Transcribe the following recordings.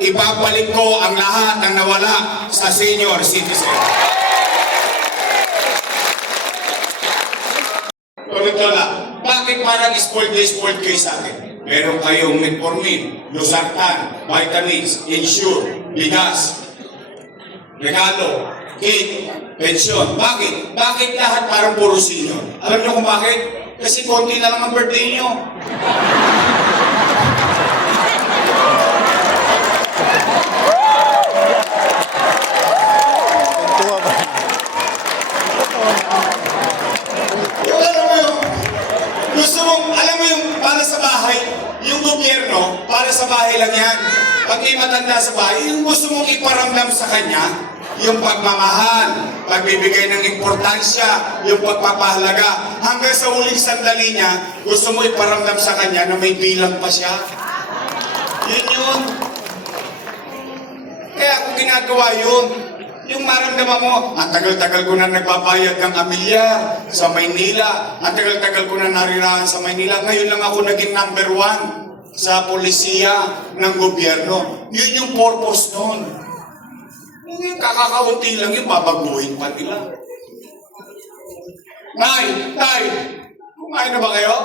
ibabalik ko ang lahat ng nawala sa senior citizen. Tuloy-tuloy, bakit parang spoiled kayo sa akin? Meron kayong metformin, losartan, vitamins, insure, bigas, regalo, cake, pensyon. Bakit? Bakit lahat parang puro senior? Alam niyo kung bakit? Kasi konti na lang ang birthday niyo. Alam mo yung para sa bahay, yung gobyerno, para sa bahay lang yan. Pag may matanda sa bahay, yung gusto mong iparamdam sa kanya, yung pagmamahal, pagbibigay ng importansya, yung pagpapahalaga. Hanggang sa huling sandali niya, gusto mo iparamdam sa kanya na may bilang pa siya. Yun. Kaya ako ginagawa yun. Yung maramdaman mo, ang tagal-tagal ko na nagbabayad ng amilyar sa Maynila. Ang tagal-tagal ko na narirahan sa Maynila. Ngayon lang ako naging number 1 sa polisiya ng gobyerno. Yun yung purpose nun. Yung kakakaunti lang yung babaguhin pa nila. Tay, kumain na ba kayo?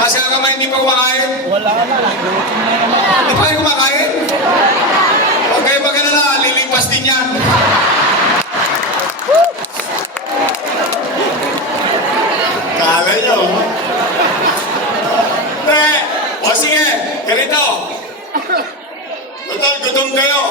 Kasi kamay hindi pa kumakain? Wala na. Hindi pa kayo kumakain? Huwag kayo mag-alala, lilipas din yan. Kala nyo. O sige, ganito. Total, gutom kayo.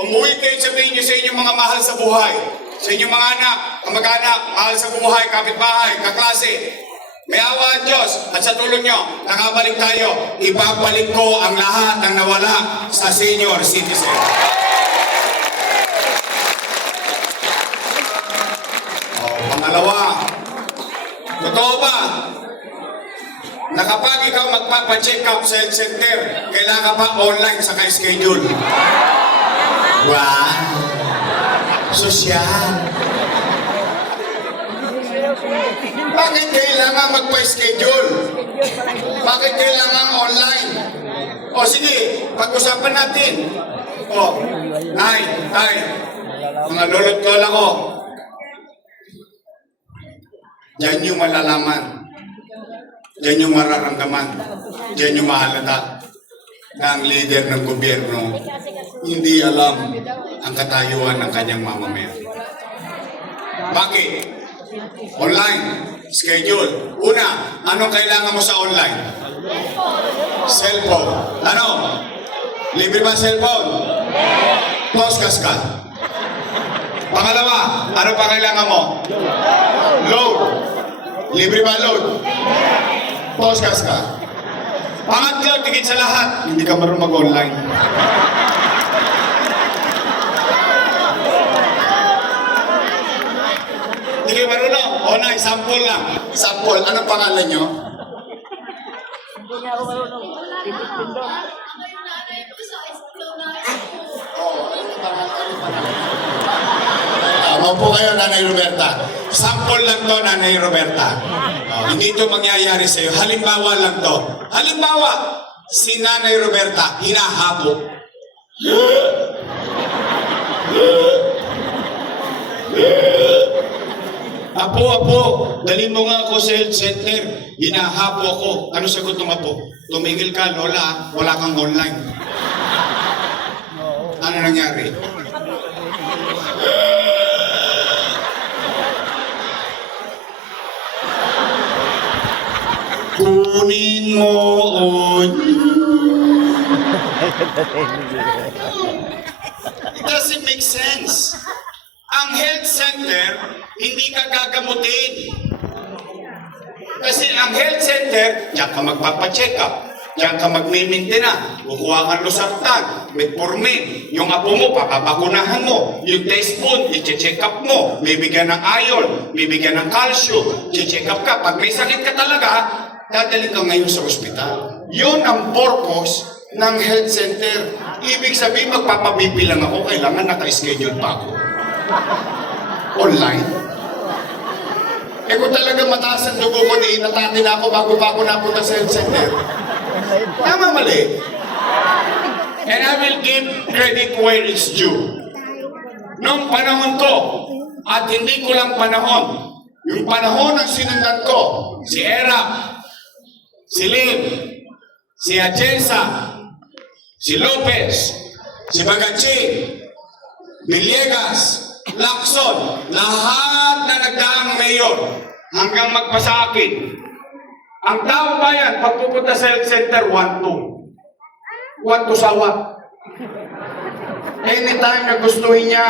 Umuwi kayo, sabihin nyo sa inyong mga mahal sa buhay. Sa inyong mga anak, kamag-anak, mahal sa buhay, kapitbahay, kaklase. May awa ang Diyos at sa tulong nyo, nakabalik tayo. Ibabalik ko ang lahat ng nawala sa senior citizen. Pangalawa, totoo ba na kapag ikaw magpapacheck up sa health center, kailangan ka pa online sa schedule? Wow! Sosyal! Bakit kailangan magpa-schedule? Bakit kailangan online? O sige, pag-usapan natin. O, Nay, mga lolo't lola ko. Diyan yung malalaman. Diyan yung mararamdaman. Diyan yung mahalata na ang leader ng gobyerno hindi alam ang katayuan ng kanyang mamamayan. Bakit? Online, schedule. Una, anong kailangan mo sa online? Cellphone. Ano? Libre ba cellphone? Postcast ka. Pangalawa, ano pa kailangan mo? Load. Libre ba load? Postcast ka. Pangatlo, tigit sa lahat, hindi ka marunong mag-online. Hindi kayo marunong? O na, sample lang. Sample. Anong pangalan nyo? Hindi niya ako marunong. Pindong. Maupo kayo, Nanay Roberta. Sample lang to, Nanay Roberta. Hindi ito mangyayari sa'yo. Halimbawa lang to. Halimbawa, si Nanay Roberta, hinahabok. Apo, dali mo nga ako sa health center. Hinahapo ako. Ano sagot ng apo? Tumigil ka, Lola. Wala kang online. Ano nangyari? Kunin mo on. It doesn't make sense. Ang health center, hindi ka gagamutin. Kasi ang health center, diyan ka magpapacheck up. Diyan ka magmimintena. Kukuha kang losartan, metformin. Yung apo mo, papapakunahan mo. Yung test bone, i-check up mo. Bibigyan ng iron, bibigyan ng calcium. I-check up ka. Pag may sakit ka talaga, dadalhin ka ngayon sa ospital. Yun ang purpose ng health center. Ibig sabihin, magpapabipi lang ako. Kailangan naka-schedule pa ako. Online. Eh kung talaga mataas ang dugo ko, di inatatin ako bago pa ako napunta sa health center. Tama, mali. And I will give credit where it's due. Noong panahon ko, at hindi ko lang panahon, yung panahon ng sinundan ko, si Era, si Lim, si Atienza, si Lopez, si Bagachi, Villegas, Lacson, lahat na nagdaang mayor hanggang magpasa akin. Ang taong bayan, pag pupunta sa health center, 1-2 sawa. Anytime na gustuhin niya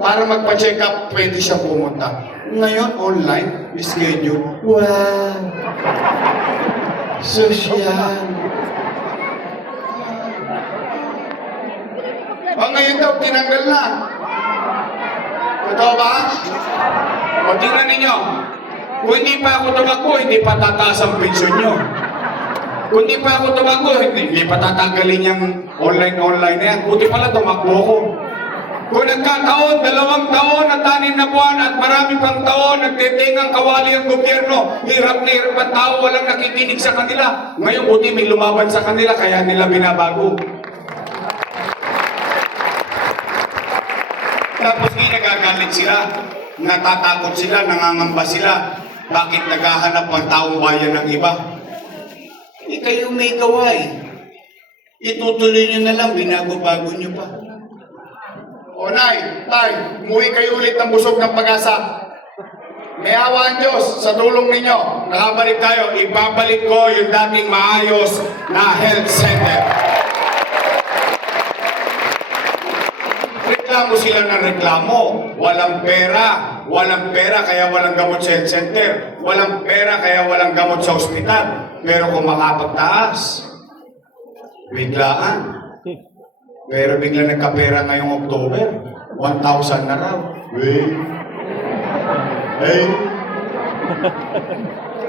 para magpa-check up, pwede siya pumunta. Ngayon, online, schedule. Wow! Social. Ngayon daw, tinanggal na. Totoo ba? O tingnan ninyo, kung hindi pa ako tumakbo, hindi pa tataas ang pensyon nyo. Kung hindi pa ako tumakbo, hindi pa tatanggalin yung online na yan. Buti pala tumakbo ko. Kung nagkataon, 2 taon at 6 na buwan at marami pang taon, nagtitingang kawali ang gobyerno, hirap na hirap ang tao, walang nakikinig sa kanila. Ngayon, buti may lumaban sa kanila, kaya nila binabago. Tapos ginagagalit sila, natatakot sila, nangangamba sila. Bakit naghahanap ang taong bayan ng iba? Kayo may gawa eh. Itutuloy nyo na lang, binago-bago nyo pa. O Nay, Tay, umuwi kayo ulit ng busog ng pag-asa. May awa ang Diyos sa tulong ninyo. Nakabalik tayo, ibabalik ko yung dating maayos na health center. Reklamo sila ng reklamo. Walang pera kaya walang gamot sa health center. Walang pera kaya walang gamot sa ospital. Pero kung makapagtaas, biglaan. Pero bigla nagkapera ngayong October, 1,000 na raw.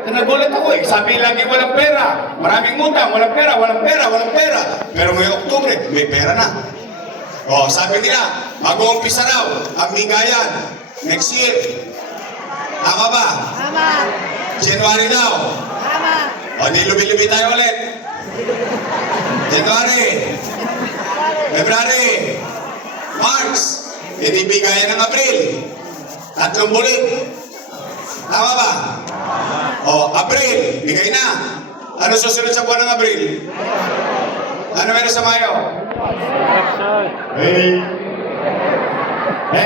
Nagulat ako eh. Sabi lagi walang pera. Maraming utang, walang pera. Pero ngayong October, may pera na. O, sabi nila, mag-uumpisa raw ang bigayan next year. Tama ba? Tama. January daw. Tama. O, di lubi-lubi tayo ulit. January. February. March. Hindi bigayan ng April. 3 bulit. Tama ba? O, April. Bigay na. Ano susunod sa buwan ng April? Ano meron sa Mayo?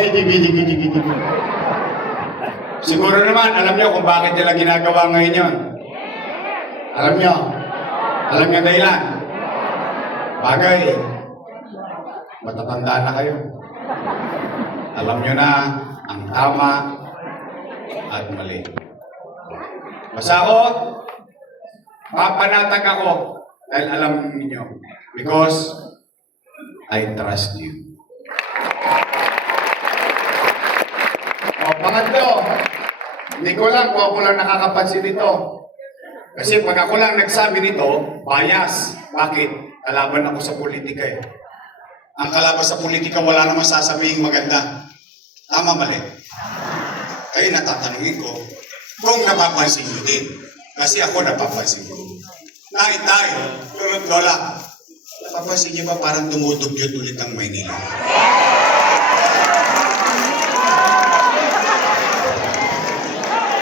Digi. Siguro naman, alam niyo kung bakit nila ginagawa ngayon yun. Alam niyo dahilan. Bagay, matatanda na kayo. Alam niyo na ang tama at mali. Basta ako, papanatag ako dahil alam niyo. Because I trust you. O, pangatlo, hindi ko lang kung ako lang nakakapansin nito. Kasi pag ako lang nagsabi nito, bias. Bakit? Kalaban ako sa politika eh. Ang kalaban sa politika, wala namang sasabihin maganda. Tama, mali. Kayo natatanungin ko, kung napapansin nyo din. Kasi ako napapansin ko. Tay, lolo't lola, napapansin nyo ba parang dumudugyot ulit ang Maynila?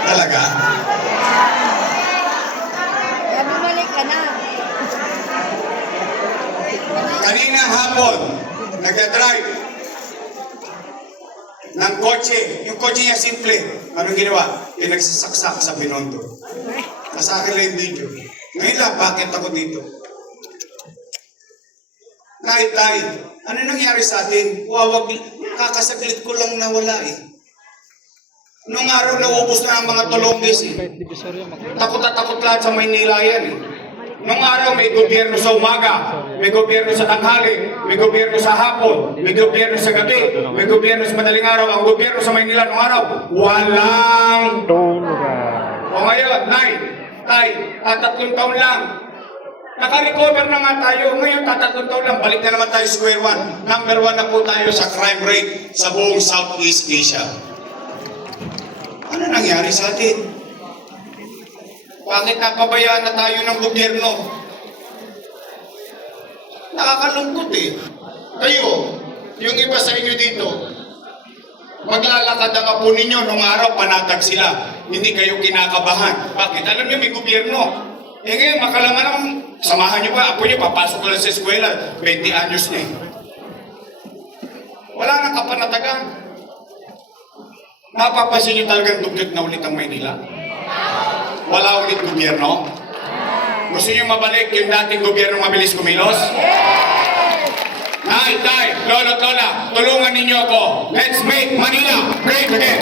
Talaga? Kaya bumalik ka na. Kaninang hapon, nagdadrive ng kotse. Yung kotse niya simple. Anong ginawa? Pinagsasaksak sa Binondo. Nasa akin lang yung video. Ngayon lang, bakit ako dito? Tay, ano nangyari sa atin? Kakasaglit ko lang nawala eh. Nung araw naubos na ang mga tulonggis eh. Takot na takot lahat sa Maynila yan eh. Nung araw may gobyerno sa umaga, may gobyerno sa tanghali, may gobyerno sa hapon, may gobyerno sa gabi, may gobyerno sa madaling araw. Ang gobyerno sa Maynila nung araw, walang o ngayon, Tay, 3 taon lang. Naka-recover na nga tayo. Ngayon, 3 taon lang. Balik na naman tayo square one. Number 1 na po tayo sa crime rate sa buong Southeast Asia. Ano nangyari sa atin? Bakit napabayaan na tayo ng gobyerno? Nakakalungkot eh. Kayo, yung iba sa inyo dito, maglalakad ang apo ninyo nung araw, panatag sila. Hindi kayo kinakabahan. Bakit? Alam niyo, may gobyerno. Eh ngayon, makalaman naman, samahan niyo ba? Apo niyo, papasok ko lang sa eskwela. 20 anyos na eh. Wala nang kapanatagan. Napapansin niyo talagang dugyot na ulit ang Maynila? Wala ulit gobyerno? Gusto niyo mabalik yung dating gobyerno mabilis kumilos? Nay, tay, lolo, lola, tulungan ninyo ako. Let's make Manila great again.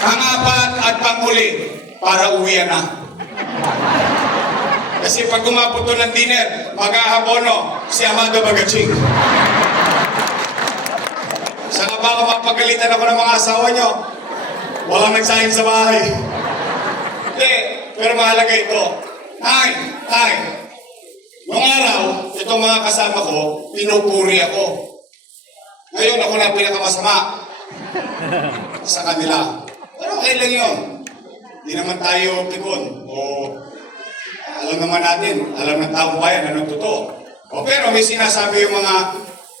Pangapat at panghuli, para uwian na. Kasi pag umabot to ng dinner, mag-ahabono si Amado Bagaching. Saan ba ako mapagalitan ako ng mga asawa nyo? Walang nagsahin sa bahay. Hindi, pero mahalaga ito. Tay, noong araw, itong mga kasama ko, pinupuri ako. Ngayon, ako na pinakamasama sa kanila. Pero okay lang yun. Hindi naman tayo pikon. O alam naman natin, alam ng taong bayan anong totoo. O pero may sinasabi yung mga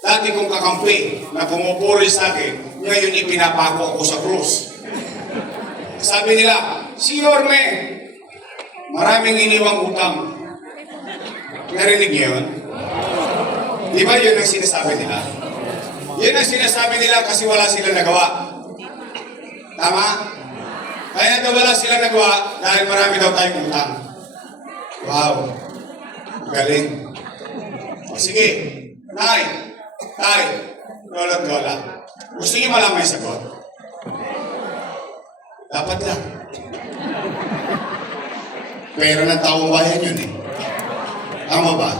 dati kong kakampi na pumupuri sa akin, ngayon ipinapako ako sa krus. Sabi nila, si Yorme, maraming iniwang utang. Narinig niyo yun? Di ba yun ang sinasabi nila? Yun ang sinasabi nila kasi wala sila nagawa. Tama? Kaya daw wala sila nagawa dahil marami daw tayong utang. Wow. Galing. O sige. Tay, lolo't lola. Gusto niyo malaman yung sagot? Dapat lang. Pero ng taong bayan yun eh. Tama ba?